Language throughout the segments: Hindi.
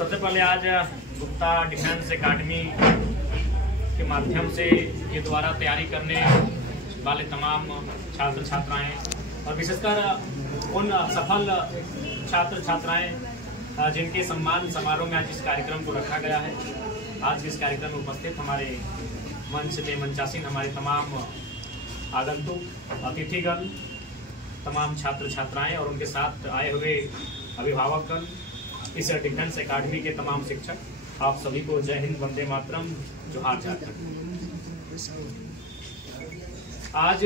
सबसे पहले आज गुप्ता डिफेंस एकेडमी के माध्यम से ये द्वारा तैयारी करने वाले तमाम छात्र छात्राएं और विशेषकर उन सफल छात्र छात्राएं जिनके सम्मान समारोह में आज इस कार्यक्रम को रखा गया है। आज इस कार्यक्रम में उपस्थित हमारे मंच पे मंचासीन हमारे तमाम आगंतुक अतिथिगण, तमाम छात्र छात्राएं और उनके साथ आए हुए अभिभावकगण, इस डिफेंस एकेडमी के तमाम शिक्षक, आप सभी को जय हिंद, वंदे मातरम, जोहार जाकर। आज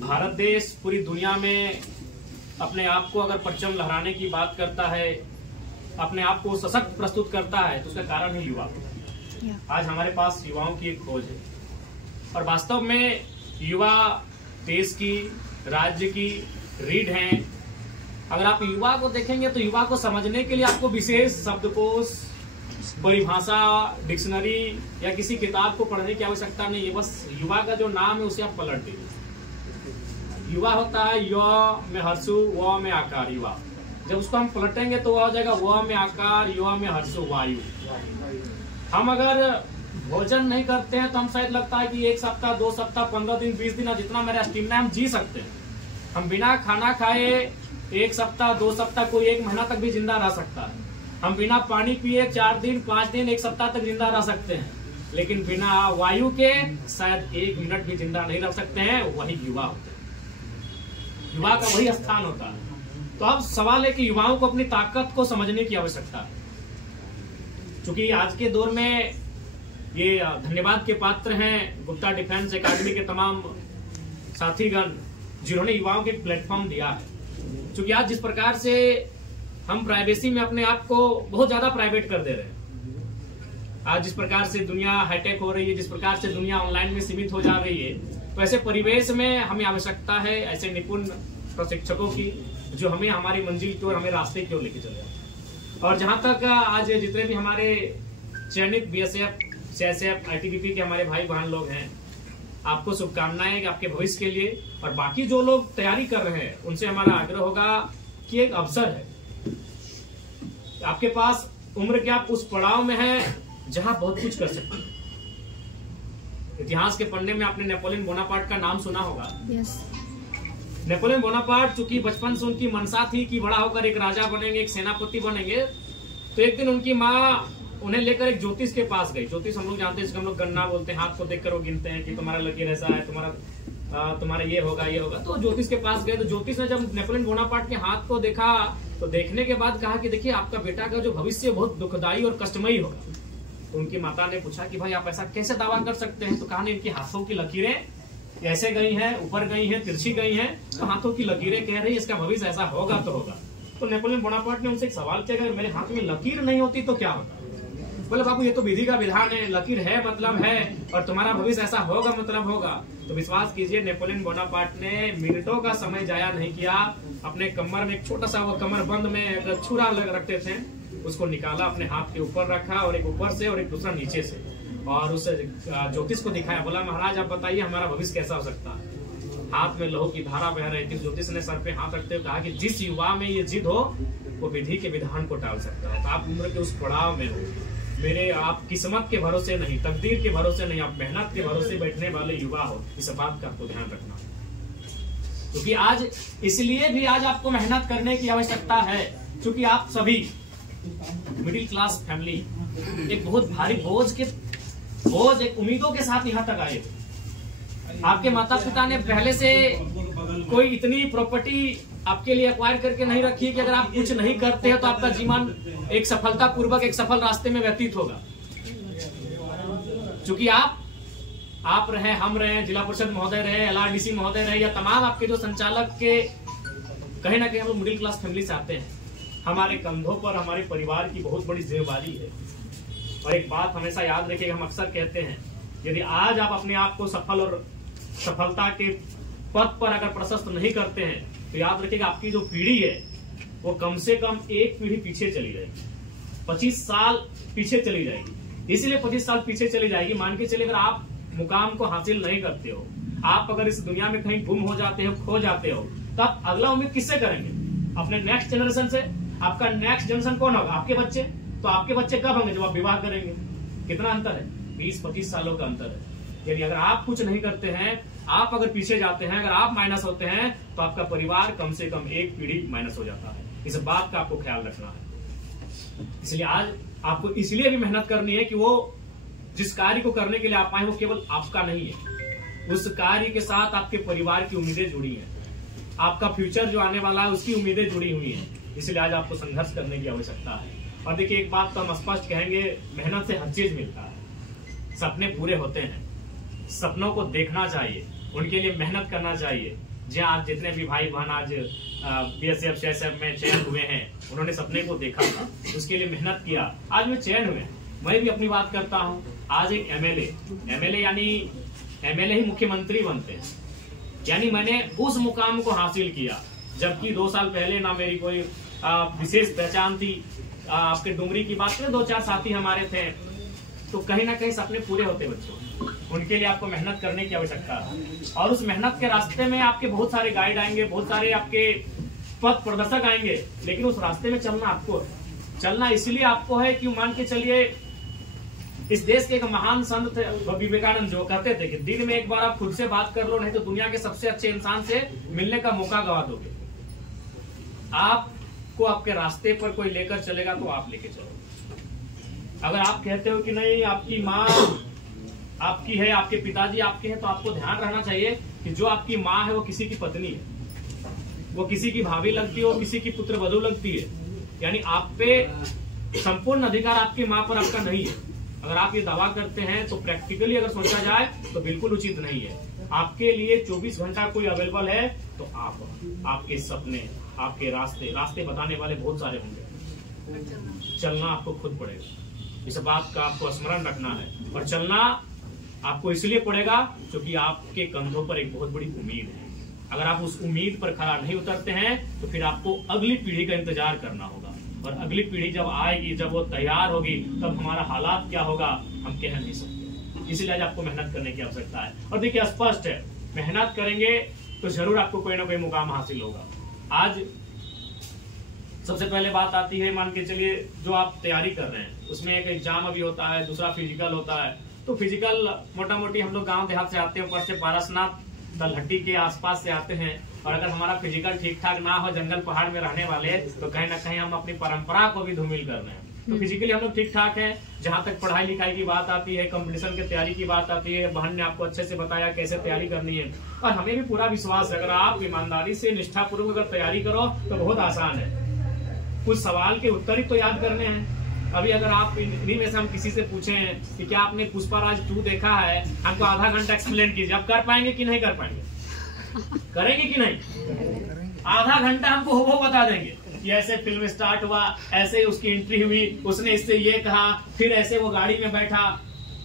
भारत देश पूरी दुनिया में अपने आप को अगर परचम लहराने की बात करता है, अपने आप को सशक्त प्रस्तुत करता है, तो उसका कारण है युवा। आज हमारे पास युवाओं की एक खोज है और वास्तव में युवा देश की, राज्य की रीढ़ हैं। अगर आप युवा को देखेंगे तो युवा को समझने के लिए आपको विशेष शब्दकोश, परिभाषा, डिक्शनरी या किसी किताब को पढ़ने की आवश्यकता नहीं है। बस युवा का जो नाम है उसे आप पलट दीजिए। युवा होता है य में हर्षु, व में आकार, युवा। जब उसको हम पलटेंगे तो वह हो जाएगा व में आकार, य में हर्षु, वायु। हम अगर भोजन नहीं करते हैं तो हम शायद लगता है कि 1 सप्ताह, 2 सप्ताह, 15 दिन, 20 दिन, जितना मेरा स्टेमिना हम जी सकते हैं। हम बिना खाना खाए 1 सप्ताह, 2 सप्ताह, कोई 1 महीना तक भी जिंदा रह सकता है। हम बिना पानी पिए 4 दिन, 5 दिन, 1 सप्ताह तक जिंदा रह सकते हैं। लेकिन बिना वायु के शायद 1 मिनट भी जिंदा नहीं रह सकते हैं। वही युवा होते हैं, युवा का वही स्थान होता है। तो अब सवाल है कि युवाओं को अपनी ताकत को समझने की आवश्यकता है। क्योंकि आज के दौर में ये धन्यवाद के पात्र हैं गुप्ता डिफेंस एकेडमी के तमाम साथीगण, जिन्होंने युवाओं को एक प्लेटफॉर्म दिया है। क्योंकि आज जिस प्रकार से हम प्राइवेसी में अपने आप को बहुत ज्यादा प्राइवेट कर दे रहे हैं, आज जिस प्रकार से दुनिया हाईटेक हो रही है, जिस प्रकार से दुनिया ऑनलाइन में सीमित हो जा रही है, तो ऐसे परिवेश में हमें आवश्यकता है ऐसे निपुण प्रशिक्षकों की जो हमें हमारी मंजिल की ओर, हमें रास्ते की ओर लेके चले। और जहां तक आज जितने भी हमारे चयनित बीएसएफ, सीआईएसएफ, आईटीबीपी के हमारे भाई बहन लोग हैं, आपको शुभकामनाएं आपके भविष्य के लिए। और बाकी जो लोग तैयारी कर रहे हैं उनसे हमारा आग्रह होगा कि एक अवसर है, आपके पास उम्र के आप उस पड़ाव में हैं जहां बहुत कुछ कर सकते हैं। इतिहास के पन्ने में आपने नेपोलियन बोनापार्ट का नाम सुना होगा। नेपोलियन बोनापार्ट, चूंकि बचपन से उनकी मनसा थी कि बड़ा होकर एक राजा बनेंगे, एक सेनापति बनेंगे, तो एक दिन उनकी माँ उन्हें लेकर एक ज्योतिष के पास गई। ज्योतिष हम लोग जानते हैं, हम लोग गन्ना बोलते हैं, हाथ को देखकर वो गिनते हैं कि तुम्हारा लकीर ऐसा है, तुम्हारा ये होगा, ये होगा। तो ज्योतिष के पास गए तो ज्योतिष ने जब नेपोलियन बोनापार्ट के हाथ को देखा तो देखने के बाद कहा कि देखिए आपका बेटा का जो भविष्य बहुत दुखदायी और कष्टमयी होगा। उनकी माता ने पूछा कि भाई आप ऐसा कैसे दावा कर सकते हैं? तो कहा इनके हाथों की लकीरें ऐसे गई हैं, ऊपर गई हैं, तिरछी गई हैं, तो हाथों की लकीरें कह रही इसका भविष्य ऐसा होगा तो होगा। तो नेपोलियन बोनापार्ट ने उनसे एक सवाल किया, अगर मेरे हाथ में लकीर नहीं होती तो क्या होता? बोले बाबू ये तो विधि का विधान है, लकीर है मतलब है, और तुम्हारा भविष्य ऐसा होगा मतलब होगा। तो विश्वास कीजिए नेपोलियन बोनापार्ट ने मिनटों का समय जाया नहीं किया। अपने कमर में एक छोटा सा, वो कमर बंद में एक छुरा रखते थे, उसको निकाला, अपने हाथ के ऊपर रखा, और एक ऊपर से और एक दूसरा नीचे से, और उस ज्योतिष को दिखाया। बोला महाराज आप बताइए हमारा भविष्य कैसा हो सकता है? हाथ में लहू की धारा बह रही थी। ज्योतिष ने सर पे हाथ रखते हुए कहा कि जिस युवा में ये जिद हो वो विधि के विधान को टाल सकता है। तो आप उम्र के उस पड़ाव में हो, मेरे आप किस्मत के भरोसे नहीं, तकदीर के भरोसे नहीं, आप मेहनत के भरोसे बैठने वाले युवा हो। इस बात का आपको ध्यान रखना, क्योंकि आज इसलिए भी आज आपको मेहनत करने की आवश्यकता है, क्योंकि आप सभी मिडिल क्लास फैमिली एक बहुत भारी बोझ एक उम्मीदों के साथ यहाँ तक आए। आपके माता पिता ने पहले से कोई इतनी प्रॉपर्टी आपके लिए एक्वायर करके नहीं रखी कि अगर आप कुछ नहीं करते हैं तो आपका जीवन एक सफलता पूर्वक एक सफल रास्ते में व्यतीत होगा। क्योंकि आप रहे, हम रहे, जिला परिषद महोदय रहे, एलआरडीसी महोदय रहे, या तमाम आपके जो संचालक के, कहीं ना कहीं हम लोग मिडिल क्लास फैमिली से आते हैं। हमारे कंधों पर हमारे परिवार की बहुत बड़ी जिम्मेवारी है। और एक बात हमेशा याद रखिएगा, हम अक्सर कहते हैं, यदि आज आप अपने आप को सफल और सफलता के पथ पर अगर प्रशस्त नहीं करते हैं तो याद रखिएगा आपकी जो पीढ़ी है वो कम से कम एक पीढ़ी पीछे चली जाएगी, 25 साल पीछे चली जाएगी। इसलिए 25 साल पीछे चली जाएगी, मान के चलिए अगर आप मुकाम को हासिल नहीं करते हो, आप अगर इस दुनिया में कहीं गुम हो जाते हो, खो जाते हो, तब अगला उम्मीद किससे करेंगे? अपने नेक्स्ट जनरेशन से। आपका नेक्स्ट जनरेशन कौन होगा? आपके बच्चे। तो आपके बच्चे कब होंगे? जब आप विवाह करेंगे। कितना अंतर है? 20-25 सालों का अंतर है। यदि अगर आप कुछ नहीं करते हैं, आप अगर पीछे जाते हैं, अगर आप माइनस होते हैं, तो आपका परिवार कम से कम एक पीढ़ी माइनस हो जाता है। इस बात का आपको ख्याल रखना है। इसलिए आज आपको इसलिए भी मेहनत करनी है कि वो जिस कार्य को करने के लिए आप आए वो केवल आपका नहीं है, उस कार्य के साथ आपके परिवार की उम्मीदें जुड़ी हैं, आपका फ्यूचर जो आने वाला है उसकी उम्मीदें जुड़ी हुई हैं। इसलिए आज आपको संघर्ष करने की आवश्यकता है। और देखिए, एक बात तो हम स्पष्ट कहेंगे, मेहनत से हर चीज मिलता है। सपने पूरे होते हैं, सपनों को देखना चाहिए, उनके लिए मेहनत करना चाहिए। जी, आज जितने भी भाई बहन आज बीएसएफ सीएसएफ में चयन हुए हैं, उन्होंने सपने को देखा था, उसके लिए मेहनत किया, आज में चयन हुए। मैं भी अपनी बात करता हूं, आज एक एमएलए यानी एमएलए ही मुख्यमंत्री बनते हैं, यानी मैंने उस मुकाम को हासिल किया, जबकि 2 साल पहले ना मेरी कोई विशेष पहचान थी। आपके डुमरी की बात करें, 2-4 साथी हमारे थे, तो कहीं ना कहीं सपने पूरे होते बच्चों, उनके लिए आपको मेहनत करने की आवश्यकता है। और उस मेहनत के रास्ते में आपके बहुत सारे गाइड आएंगे, बहुत सारे आपके पथ प्रदर्शक आएंगे, लेकिन उस रास्ते में चलना आपको है। चलना इसलिए आपको है कि मान के चलिए, इस देश के एक महान संत थे विवेकानंद, जो कहते थे कि दिन में एक बार आप खुद से बात कर लो, नहीं तो दुनिया के सबसे अच्छे इंसान से मिलने का मौका गवा दोगे। आपको आपके रास्ते पर कोई लेकर चलेगा तो आप लेके चलो। अगर आप कहते हो कि नहीं, आपकी माँ आपकी है, आपके पिताजी आपके हैं, तो आपको ध्यान रहना चाहिए कि जो आपकी माँ है वो किसी की पत्नी है, वो किसी की भाभी लगती है, वो किसी की पुत्र वधू लगती है। यानी आप पे संपूर्ण अधिकार आपकी माँ पर आपका नहीं है। अगर आप ये दावा करते हैं तो प्रैक्टिकली अगर सोचा जाए तो बिल्कुल उचित नहीं है। आपके लिए 24 घंटा कोई अवेलेबल है तो आपके सपने, आपके रास्ते बताने वाले बहुत सारे होंगे। चलना आपको खुद पड़ेगा, इस बात का आपको स्मरण रखना है। और चलना आपको इसलिए पड़ेगा क्योंकि आपके कंधों पर एक बहुत बड़ी उम्मीद है। अगर आप उस उम्मीद पर खरा नहीं उतरते हैं तो फिर आपको अगली पीढ़ी का इंतजार करना होगा, और अगली पीढ़ी जब आएगी, जब वो तैयार होगी, तब हमारा हालात क्या होगा हम कह नहीं सकते। इसलिए आज आपको मेहनत करने की आवश्यकता है। और देखिए, स्पष्ट है, मेहनत करेंगे तो जरूर आपको कोई ना कोई मुकाम हासिल होगा। आज सबसे पहले बात आती है, मान के चलिए जो आप तैयारी कर रहे हैं उसमें एक एग्जाम अभी होता है, दूसरा फिजिकल होता है। तो फिजिकल मोटा मोटी हम लोग गांव देहात से आते हैं, ऊपर से पारसनाथ तलहटी के आसपास से आते हैं, और अगर हमारा फिजिकल ठीक ठाक ना हो, जंगल पहाड़ में रहने वाले, तो कहीं ना कहीं हम अपनी परंपरा को भी धूमिल कर रहे हैं। तो फिजिकली हम लोग ठीक ठाक हैं। जहां तक पढ़ाई लिखाई की बात आती है, कंपटीशन की तैयारी की बात आती है, बहन ने आपको अच्छे से बताया कैसे तैयारी करनी है, और हमें भी पूरा विश्वास है अगर आप ईमानदारी से निष्ठापूर्वक अगर तैयारी करो तो बहुत आसान है। कुछ सवाल के उत्तर ही तो याद करने हैं। अभी अगर आप इन्हीं में से हम किसी से पूछें कि क्या आपने पुष्पाराज 2 देखा है, हमको आधा घंटा एक्सप्लेन कीजिए, आप कर पाएंगे कि नहीं कर पाएंगे? करेंगे कि नहीं? आधा घंटा हमको हो बता देंगे कि ऐसे फिल्म स्टार्ट हुआ, ऐसे उसकी एंट्री हुई, उसने इससे ये कहा, फिर ऐसे वो गाड़ी में बैठा।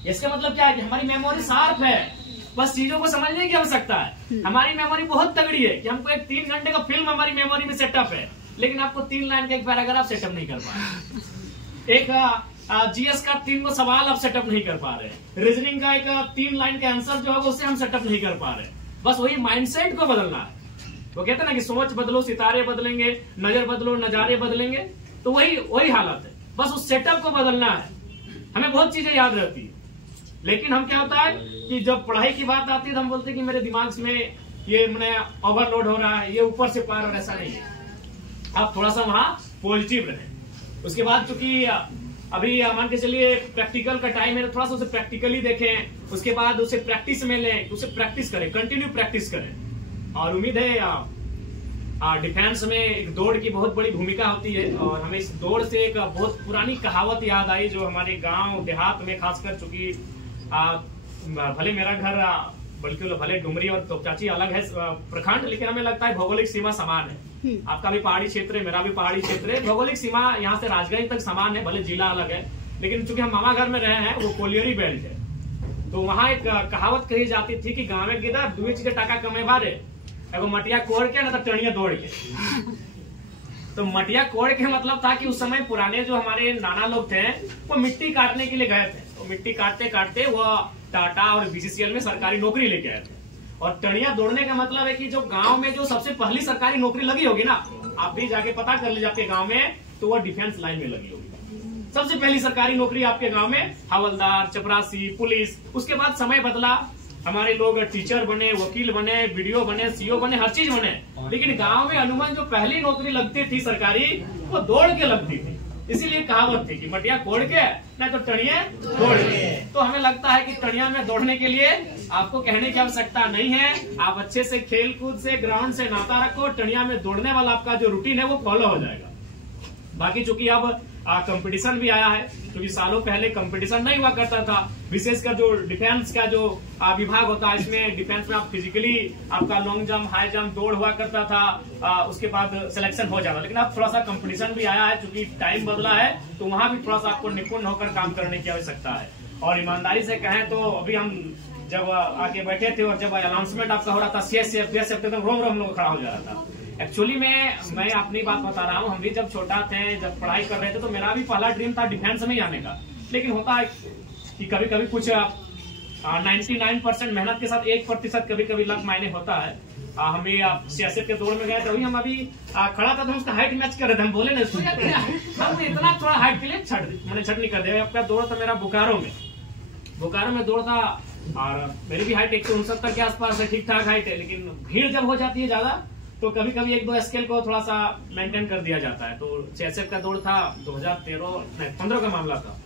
इसका मतलब क्या है कि हमारी मेमोरी शार्प है, बस चीजों को समझने की आवश्यकता है। हमारी मेमोरी बहुत तगड़ी है कि हमको एक 3 घंटे का फिल्म हमारी मेमोरी में सेटअप है, लेकिन आपको 3 लाइन का एक पैराग्राफ सेटअप नहीं कर पाए, एक जीएस का 3 को सवाल आप सेटअप नहीं कर पा रहे, रीजनिंग का एक 3 लाइन का आंसर जो है उससे हम सेटअप नहीं कर पा रहे। बस वही माइंडसेट को बदलना है। वो कहते हैं ना कि सोच बदलो सितारे बदलेंगे, नजर बदलो नजारे बदलेंगे, तो वही हालत है। बस उस सेटअप को बदलना है। हमें बहुत चीजें याद रहती है, लेकिन हम क्या होता है कि जब पढ़ाई की बात आती है तो हम बोलते हैं कि मेरे दिमाग में ये मैंने ओवरलोड हो रहा है, ये ऊपर से पार, और ऐसा नहीं है। आप थोड़ा सा वहां पॉजिटिव रहें। उसके बाद चूंकि अभी मान के चलिए प्रैक्टिकल का टाइम है, तो थोड़ा सा उसे प्रैक्टिकली देखें, उसके बाद उसे प्रैक्टिस में लें, उसे प्रैक्टिस करें, कंटिन्यू प्रैक्टिस करें। और उम्मीद है डिफेंस में एक दौड़ की बहुत बड़ी भूमिका होती है, और हमें इस दौड़ से एक बहुत पुरानी कहावत याद आई जो हमारे गांव देहात में खासकर, चूंकि भले मेरा घर बल्कि भले डुमरी और तोपचाची अलग है प्रखंड, लेकिन हमें लगता है भौगोलिक सीमा समान है। आपका भी पहाड़ी क्षेत्र है, मेरा भी पहाड़ी क्षेत्र है, भौगोलिक सीमा यहाँ से राजगंज तक समान है, भले जिला अलग है, लेकिन चूंकि हम मामा घर में रहे हैं, वो कोलियरी बेल्ट है। तो वहाँ एक कहावत कही जाती थी कि गाँव में गिदा 2 चीजें टाका कमे बारे, एगो मटिया कोड़ के ना तो टणिया दौड़ के। तो मटिया कोड़ के मतलब था कि उस समय पुराने जो हमारे नाना लोग थे वो मिट्टी काटने के लिए गए थे, तो मिट्टी काटते काटते वो टाटा और बीसीसीएल में सरकारी नौकरी लेके आए थे। और टणिया दौड़ने का मतलब है कि जो गांव में जो सबसे पहली सरकारी नौकरी लगी होगी ना, आप भी जाके पता कर लीजिए आपके गांव में, तो वो डिफेंस लाइन में लगी होगी। सबसे पहली सरकारी नौकरी आपके गांव में हवलदार, चपरासी, पुलिस। उसके बाद समय बदला, हमारे लोग टीचर बने, वकील बने, बीडीओ बने, सीओ बने, हर चीज बने, लेकिन गांव में अमूमन जो पहली नौकरी लगती थी सरकारी, वो दौड़ के लगती थी। इसीलिए कहावत थी कि मटिया कोड़ के नहीं तो टणिया दौड़ के। तो हमें लगता है कि टणिया में दौड़ने के लिए आपको कहने की आवश्यकता नहीं है। आप अच्छे से खेल कूद से, ग्राउंड से नाता रखो, टणिया में दौड़ने वाला आपका जो रूटीन है वो फॉलो हो जाएगा। बाकी चूंकि अब कंपटीशन भी आया है, क्योंकि सालों पहले कंपटीशन नहीं हुआ करता था, विशेषकर जो डिफेंस का जो विभाग होता है, इसमें डिफेंस में आप फिजिकली आपका लॉन्ग जंप, हाई जंप, दौड़ हुआ करता था, उसके बाद सिलेक्शन हो जाता। लेकिन अब थोड़ा सा कंपटीशन भी आया है, चूंकि टाइम बदला है, तो वहां भी थोड़ा सा आपको निपुण होकर काम करने की आवश्यकता है। और ईमानदारी से कहें तो अभी हम जब आके बैठे थे और जब अनाउंसमेंट आपका हो रहा था CSF, BSF, तो रोम रोम लोग खड़ा हो जा रहा था। एक्चुअली में मैं अपनी बात बता रहा हूँ, हम भी जब छोटा थे, जब पढ़ाई कर रहे थे, तो मेरा भी पहला ड्रीम था डिफेंस में ही आने का। लेकिन होता है कि कभी कभी कुछ 99% मेहनत के साथ 1% कभी कभी लक मायने होता है। हम भी CSF के दौड़ में गए थे, वही हम अभी खड़ा था तो उसका हाइट मैच कर रहे थे। हम बोले ना उसको हम इतना थोड़ा हाइट के लिए मैंने छट नहीं कर दिया। आपका दौड़ था मेरा बोकारो में दौड़ था, और मेरी भी हाइट 169 के आसपास है, ठीक ठाक हाइट है। लेकिन भीड़ जब हो जाती है ज्यादा, तो कभी कभी 1-2 स्केल को थोड़ा सा मेंटेन कर दिया जाता है। तो CSF का दौड़ था 2015 का मामला था,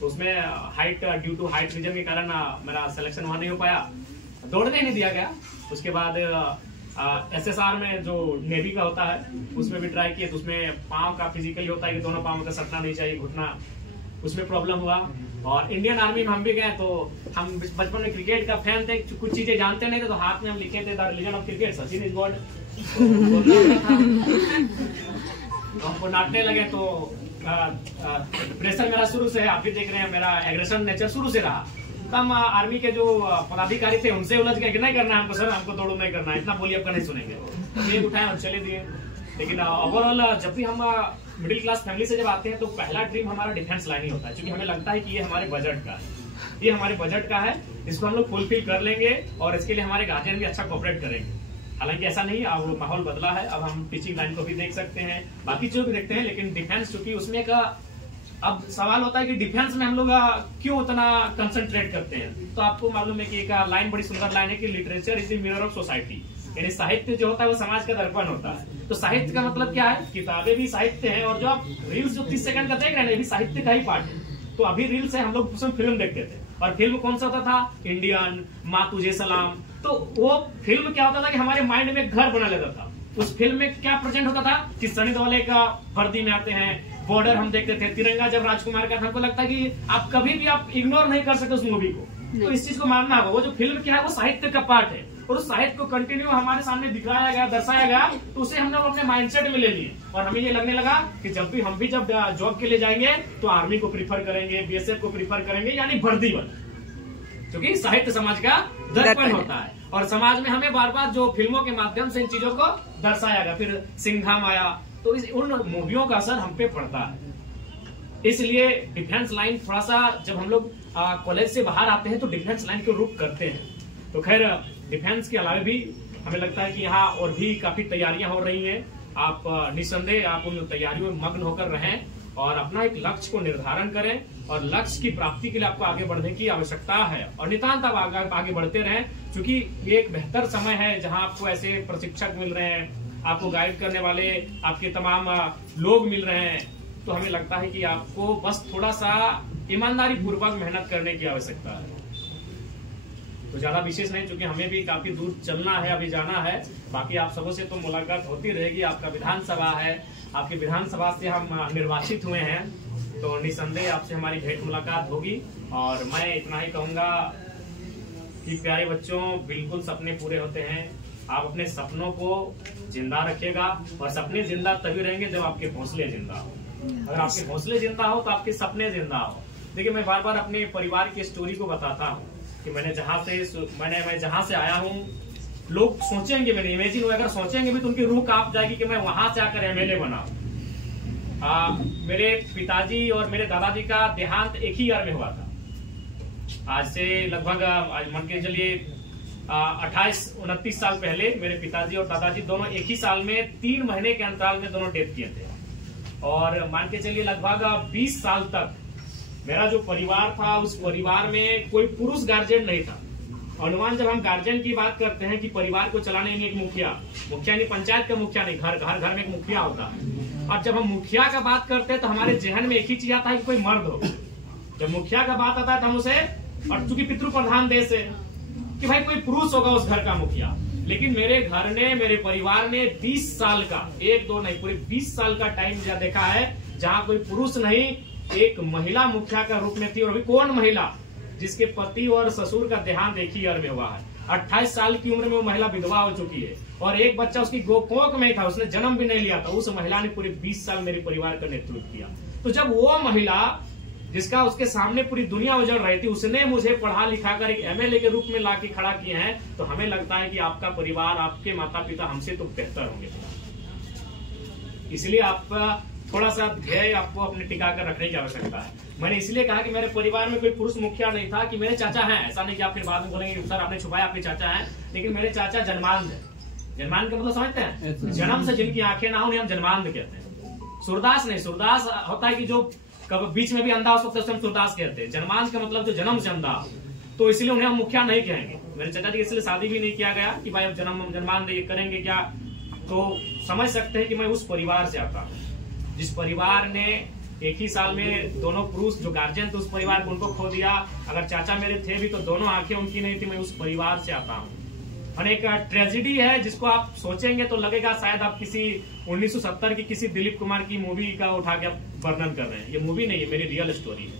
तो उसमें height, due to height reason के कारण मेरा सिलेक्शन वहां नहीं हो पाया, दौड़ने नहीं दिया गया। उसके बाद SSR में जो नेवी का होता है, उसमें भी ट्राई किया, तो उसमें पांव का फिजिकली होता है कि दोनों पांव का सटना नहीं चाहिए, घुटना, उसमें प्रॉब्लम हुआ। और इंडियन आर्मी में हम भी गए, तो हम बचपन में क्रिकेट का फैन थे, कुछ चीजें जानते नहीं थे, तो हाथ में हम लिखे थे the religion of cricket, Sachin is God. हमको नाटने लगे, तो प्रेशर मेरा शुरू से है, आप भी देख रहे हैं, मेरा एग्रेशन नेचर शुरू से रहा। तब आर्मी के जो पदाधिकारी थे उनसे उलझ गए कि नहीं करना है हमको, सर हमको दौड़ नहीं करना है, इतना बोलिए आपका नहीं सुनेंगे, तो ये उठाए और चले दिए। लेकिन ओवरऑल जब भी हम मिडिल क्लास फैमिली से जब आते हैं, तो पहला ड्रीम हमारा डिफेंस लाइन ही होता है, क्योंकि हमें लगता है कि ये हमारे बजट का है, ये हमारे बजट का है, इसको हम लोग फुलफिल कर लेंगे, और इसके लिए हमारे गार्जियन भी अच्छा कोऑपरेट करेंगे। हालांकि ऐसा नहीं, अब माहौल बदला है, अब हम टीचिंग लाइन को भी देख सकते हैं, बाकी चीजों भी देखते हैं, लेकिन डिफेंस चूंकि उसमें का अब सवाल होता है कि डिफेंस में हम लोग क्यों उतना कंसंट्रेट करते हैं। तो आपको मालूम है कि एक लाइन, बड़ी सुंदर लाइन है कि literature is the mirror of society, यानी साहित्य जो होता है वो समाज का दर्पण होता है। तो साहित्य का मतलब क्या है, किताबें भी साहित्य है, और जो आप रील्स जो 30 सेकंड का देख रहे हैं, ये भी साहित्य का ही पार्ट है। तो अभी रील्स है, हम लोग उसमें फिल्म देखते थे, और फिल्म कौन सा होता था, इंडियन, माँ तुझे सलाम। तो वो फिल्म क्या होता था कि हमारे माइंड में घर बना लेता था। उस फिल्म में क्या प्रेजेंट होता था कि सनी देओल का वर्दी में आते हैं, बॉर्डर हम देखते थे, तिरंगा जब राजकुमार का था, हमको लगता है कि आप कभी भी आप इग्नोर नहीं कर सकते उस मूवी को। तो इस चीज को मानना होगा, वो जो फिल्म क्या है वो साहित्य का पार्ट है, और उस साहित्य को कंटिन्यू हमारे सामने दिखाया गया, दर्शाया गया, तो उसे हम लोग अपने माइंडसेट में ले लिए, और हमें ये लगने लगा कि हम भी जब जॉब के लिए जाएंगे तो आर्मी को प्रीफर करेंगे, BSF को प्रीफर करेंगे, यानी वर्दी वाला, क्योंकि साहित्य समाज का दर्पण होता है, और समाज में हमें बार बार जो फिल्मों के माध्यम से इन चीजों को दर्शाया गया। फिर सिंघम आया, तो उन मूवियों का असर हम पे पड़ता है। इसलिए डिफेंस लाइन थोड़ा सा, जब हम लोग कॉलेज से बाहर आते हैं तो डिफेंस लाइन को रुक करते हैं। तो खैर डिफेंस के अलावा भी हमें लगता है कि यहाँ और भी काफी तैयारियां हो रही हैं। आप निस्संदेह आप उन तैयारियों में मग्न होकर रहें, और अपना एक लक्ष्य को निर्धारण करें, और लक्ष्य की प्राप्ति के लिए आपको आगे बढ़ने की आवश्यकता है, और नितांत आप आगे बढ़ते रहें, क्योंकि ये एक बेहतर समय है जहां आपको ऐसे प्रशिक्षक मिल रहे हैं, आपको गाइड करने वाले आपके तमाम लोग मिल रहे हैं। तो हमें लगता है कि आपको बस थोड़ा सा ईमानदारी पूर्वक मेहनत करने की आवश्यकता है। तो ज्यादा विशेष नहीं, क्योंकि हमें भी काफी दूर चलना है, अभी जाना है। बाकी आप सबों से तो मुलाकात होती रहेगी, आपका विधानसभा है, आपकी विधानसभा से हम निर्वाचित हुए हैं, तो निसंदेह आपसे हमारी भेंट मुलाकात होगी। और मैं इतना ही कहूंगा कि प्यारे बच्चों, बिल्कुल सपने पूरे होते हैं, आप अपने सपनों को जिंदा रखिएगा, और सपने जिंदा तभी रहेंगे जब आपके हौसले जिंदा हो। अगर आपके हौसले जिंदा हो तो आपके सपने जिंदा हो। देखिए, मैं बार बार अपने परिवार की स्टोरी को बताता हूँ कि मैं जहाँ से आया हूँ, लोग सोचेंगे, मैंने इमेजिन अगर सोचेंगे भी तो उनकी रूह कांप जाएगी कि मैं वहां से आकर MLA बना। मेरे पिताजी और मेरे दादाजी का देहांत एक ही ईयर में हुआ था। आज से लगभग, आज मान के चलिए 28-29 साल पहले मेरे पिताजी और दादाजी दोनों एक ही साल में 3 महीने के अंतराल में दोनों डेथ किए थे। और मान के चलिए लगभग 20 साल तक मेरा जो परिवार था उस परिवार में कोई पुरुष गार्जियन नहीं था। अनुमान जब हम गार्जियन की बात करते हैं कि परिवार को चलाने में एक मुखिया नहीं, पंचायत का मुखिया नहीं, घर में एक मुखिया होता है। और जब हम मुखिया का बात करते हैं तो हमारे जहन में एक ही चीज आता है कि कोई मर्द हो। जब मुखिया का बात आता है तो हम उसे, और चूंकि पितृ प्रधान देश है, कि भाई कोई पुरुष होगा उस घर का मुखिया। लेकिन मेरे घर ने, मेरे परिवार ने 20 साल का, 1-2 नहीं, पूरे 20 साल का टाइम देखा है जहाँ कोई पुरुष नहीं, एक महिला मुखिया का रूप में थी। और अभी कौन महिला जिसके पति और ससुर का देहांत एक ही ईयर में हुआ है। 28 साल की उम्र में वो महिला विधवा हो चुकी है और एक बच्चा उसकी कोख में था, उसने जन्म भी नहीं लिया था। उस महिला ने पूरे 20 साल मेरे परिवार का नेतृत्व किया। तो जब वो महिला जिसका उसके सामने पूरी दुनिया उजड़ रही थी, उसने मुझे पढ़ा लिखा कर एक एमएलए के रूप में लाके खड़ा किए हैं, तो हमें लगता है कि आपका परिवार, आपके माता पिता हमसे तो बेहतर होंगे। इसलिए आपका थोड़ा सा ध्येय आपको अपने टिका कर रखने की आवश्यकता है। मैंने इसलिए कहा कि मेरे परिवार में कोई पुरुष मुखिया नहीं था, कि मेरे चाचा हैं। ऐसा नहीं कि आप फिर बाद में बोलेंगे सर आपने छुपाया, आपके चाचा हैं, लेकिन मेरे चाचा जन्मांध है। जन्मांध का मतलब समझते हैं? जन्म से जिनकी आंखें ना हो उन्हें हम जन्मांध कहते हैं। सूरदास नहीं, सूरदास होता है कि जो बीच में भी अंधा हो सकता है, हम सूरदास कहते हैं। जन्मांध का मतलब जो जन्म से अंधा, तो इसलिए उन्हें हम मुखिया नहीं कहेंगे। मेरे चाचा जी इसलिए शादी भी नहीं किया गया कि भाई अब जन्मांध ये करेंगे क्या। तो समझ सकते हैं कि मैं उस परिवार से आता हूँ जिस परिवार ने एक ही साल में दोनों पुरुष जो गार्जियन थे उस परिवार को उनको खो दिया। अगर चाचा मेरे थे भी तो दोनों आंखें उनकी नहीं थी। मैं उस परिवार से आता हूँ। और एक ट्रेजेडी है जिसको आप सोचेंगे तो लगेगा शायद आप किसी 1970 की किसी दिलीप कुमार की मूवी का उठा के वर्णन कर रहे हैं। ये मूवी नहीं है, मेरी रियल स्टोरी है।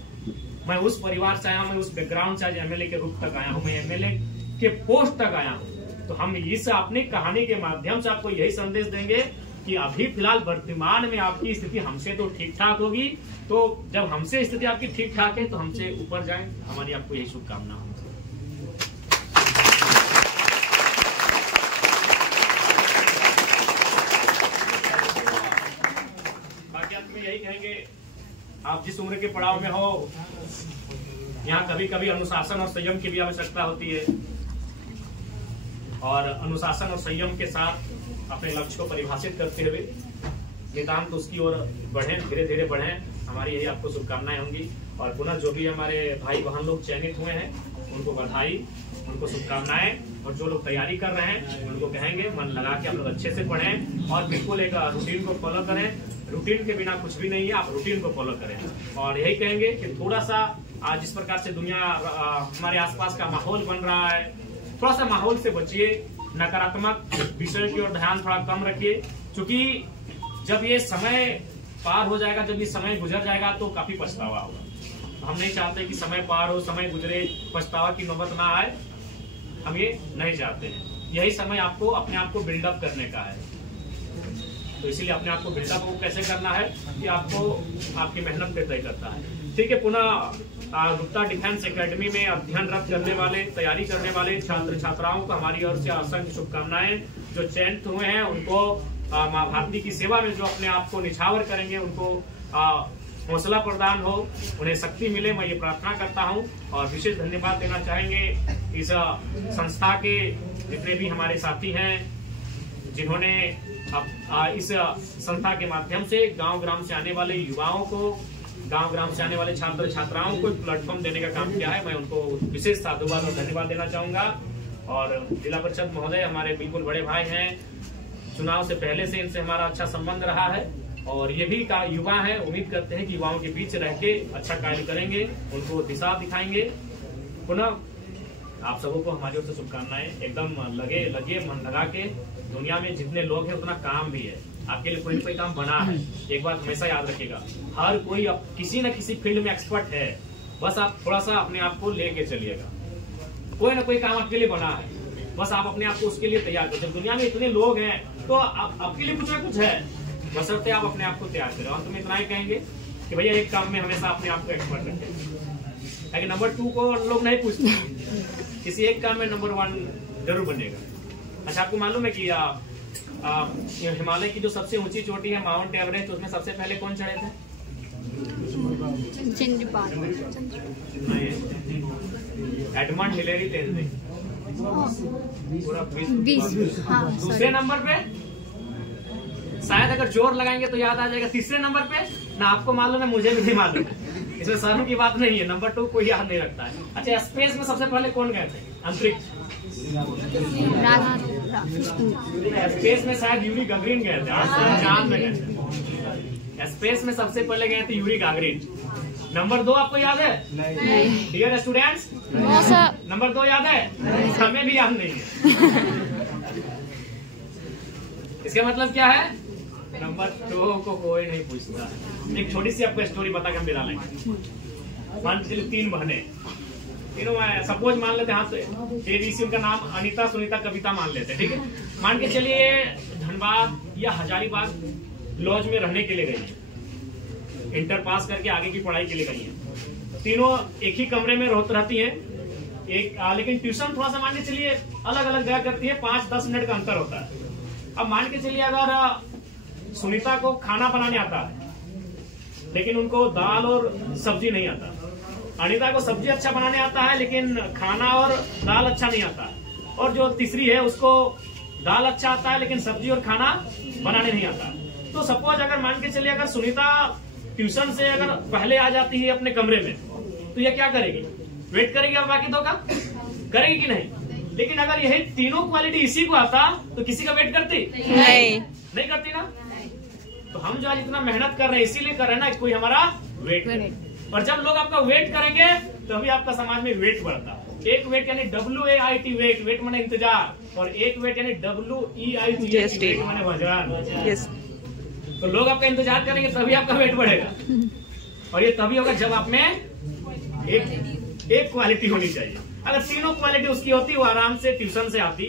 मैं उस परिवार से आया हूँ, मैं उस बैकग्राउंड से आज एमएलए के रूप तक आया हूँ, मैं एमएलए के पोस्ट तक आया हूँ। तो हम इस अपनी कहानी के माध्यम से आपको यही संदेश देंगे कि अभी फिलहाल वर्तमान में आपकी स्थिति हमसे तो ठीक ठाक होगी। तो जब हमसे स्थिति आपकी ठीक ठाक है तो हमसे ऊपर जाएं। हमारी आपको यही शुभकामना हो। बाकी अंत में यही कहेंगे, आप जिस उम्र के पड़ाव में हो, यहाँ कभी कभी अनुशासन और संयम की भी आवश्यकता होती है। और अनुशासन और संयम के साथ अपने लक्ष्य को परिभाषित करते हुए नितांत तो उसकी ओर बढ़ें, धीरे धीरे बढ़ें। हमारी यही आपको शुभकामनाएं होंगी। और पुनः जो भी हमारे भाई बहन लोग चयनित हुए हैं उनको बधाई, उनको शुभकामनाएं। और जो लोग तैयारी कर रहे हैं उनको कहेंगे मन लगा के आप लोग अच्छे से पढ़ें और बिल्कुल एक रूटीन को फॉलो करें। रूटीन के बिना कुछ भी नहीं है, आप रूटीन को फॉलो करें। और यही कहेंगे कि थोड़ा सा आज जिस प्रकार से दुनिया हमारे आसपास का माहौल बन रहा है, थोड़ा सा माहौल से बचिए, नकारात्मक विषय की ओर ध्यान थोड़ा कम रखिए। क्योंकि जब ये समय पार हो जाएगा, जब ये समय गुजर जाएगा तो काफी पछतावा होगा। हम नहीं चाहते कि समय पार हो, समय गुजरे, पछतावा की नौबत ना आए। हम ये नहीं चाहते हैं। यही समय आपको अपने आप को बिल्डअप करने का है। तो इसीलिए अपने आप को बिल्डअप को कैसे करना है कि आपको आपकी मेहनत पे तय करता है। ठीक है, पुनः गुप्ता डिफेंस एकेडमी में अध्ययनरत करने वाले, तैयारी करने वाले छात्र छात्राओं को हमारी ओर से असंख्य शुभकामनाएं। जो चयनित हुए हैं उनको माँ भारती की सेवा में जो अपने आप को निछावर करेंगे उनको हौसला प्रदान हो, उन्हें शक्ति मिले, मैं ये प्रार्थना करता हूँ। और विशेष धन्यवाद देना चाहेंगे इस संस्था के जितने भी हमारे साथी हैं जिन्होंने इस संस्था के माध्यम से गांव ग्राम से आने वाले युवाओं को, गांव ग्राम से आने वाले छात्र छात्राओं को प्लेटफॉर्म देने का काम किया है। मैं उनको विशेष साधुवाद और धन्यवाद देना चाहूंगा। और जिला परिषद महोदय हमारे बिल्कुल बड़े भाई हैं, चुनाव से पहले से इनसे हमारा अच्छा संबंध रहा है और ये भी युवा है। उम्मीद करते हैं कि युवाओं के बीच रह के अच्छा कार्य करेंगे, उनको दिशा दिखाएंगे। पुनः आप सबों को हमारी ओर से शुभकामनाएं। एकदम लगे मन लगा के, दुनिया में जितने लोग हैं उतना काम भी है। आपके लिए कोई न कोई काम बना है। एक बात हमेशा याद रखिएगा, हर कोई किसी न किसी फील्ड में एक्सपर्ट है, बस आप थोड़ा सा अपने आप को लेके चलिएगा। कोई ना कोई काम आपके लिए बना है, बस आप अपने आप को उसके लिए तैयार करें। जब दुनिया में इतने लोग हैं तो आपके लिए कुछ ना कुछ है, बशर्ते आप अपने आप को तैयार करें। और तुम इतना ही कहेंगे कि भैया एक काम में हमेशा अपने आप को एक्सपर्ट रखें। लेकिन नंबर 2 को लोग नहीं पूछते, किसी एक काम में नंबर 1 जरूर बनेगा। अच्छा, आपको मालूम है कि हिमालय की जो सबसे ऊंची चोटी है माउंट एवरेस्ट, उसमें सबसे पहले कौन चढ़े थे? Edmund Hillary Tenzing. पूरा 20। हाँ, दूसरे नंबर पे शायद अगर जोर लगाएंगे तो याद आ जाएगा। तीसरे नंबर पे ना आपको मालूम है, मुझे भी नहीं मालूम है, इसमें शर्म की बात नहीं है। नंबर 2 कोई याद नहीं रखता है। अच्छा, स्पेस में सबसे पहले कौन गए थे? अंतरिक्ष। स्पेस में शायद यूरी गगरिन गए थे, चांद में गए थे। स्पेस में सबसे पहले गए थे यूरी गगरिन। नंबर 2 आपको याद है? डियर स्टूडेंट्स, नंबर 2 याद है? हमें भी याद नहीं है। इसका मतलब क्या है? नंबर 2 को कोई नहीं पूछता। एक छोटी सी आपको स्टोरी बता के हम बिता लेंगे। मान चलिए 3 बहनें, तीनों सपोज मान लेते हैं, हाँ, तो उनका नाम अनीता, सुनीता, कविता मान लेते हैं, ठीक है। मान के चलिए धनबाद या हजारीबाग लॉज में रहने के लिए गई है, इंटर पास करके आगे की पढ़ाई के लिए गई है। तीनों एक ही कमरे में रहती हैं, लेकिन ट्यूशन थोड़ा सा मान के चलिए अलग अलग जगह करती है, 5-10 मिनट का अंतर होता है। अब मान के चलिए अगर सुनीता को खाना बनाने आता है, लेकिन उनको दाल और सब्जी नहीं आता। अनीता को सब्जी अच्छा बनाने आता है, लेकिन खाना और दाल अच्छा नहीं आता। और जो तीसरी है, उसको दाल अच्छा आता है, लेकिन सब्जी और खाना बनाने नहीं आता। तो सपोज अगर मान के चलिए अगर सुनीता ट्यूशन से अगर पहले आ जाती है अपने कमरे में, तो ये क्या करेगी? वेट करेगी अब बाकी 2 का? करेगी कि नहीं? लेकिन अगर यही तीनों क्वालिटी इसी को आता तो किसी का वेट करती? नहीं करती ना। तो हम जो आज इतना मेहनत कर रहे हैं इसीलिए कर रहे हैं ना, कोई हमारा वेट करे। और जब लोग आपका वेट करेंगे तभी आपका समाज में वेट बढ़ता। एक वेट यानी WAIT वेट, वेट माने इंतजार, और एक वेट यानी WEIT वेट माने वजन। तो लोग आपका इंतजार करेंगे तभी आपका वेट बढ़ेगा। और ये तभी होगा जब आप में एक क्वालिटी होनी चाहिए। अगर तीनों क्वालिटी उसकी होती, वो आराम से ट्यूशन से आती,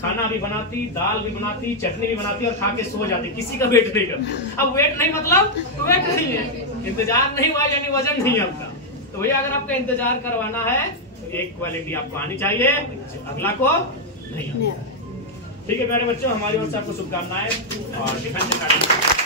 खाना भी बनाती, दाल भी बनाती, चटनी भी बनाती और खा के सो जाती, किसी का वेट नहीं करती। अब वेट नहीं मतलब वेट नहीं है, इंतजार नहीं हुआ यानी वजन नहीं आता। तो भैया अगर आपका इंतजार करवाना है तो एक क्वालिटी आपको आनी चाहिए, अगला को नहीं आना। ठीक है प्यारे बच्चों, हमारी ओर से आपको शुभकामनाएं और डिफेंस अकेडमी।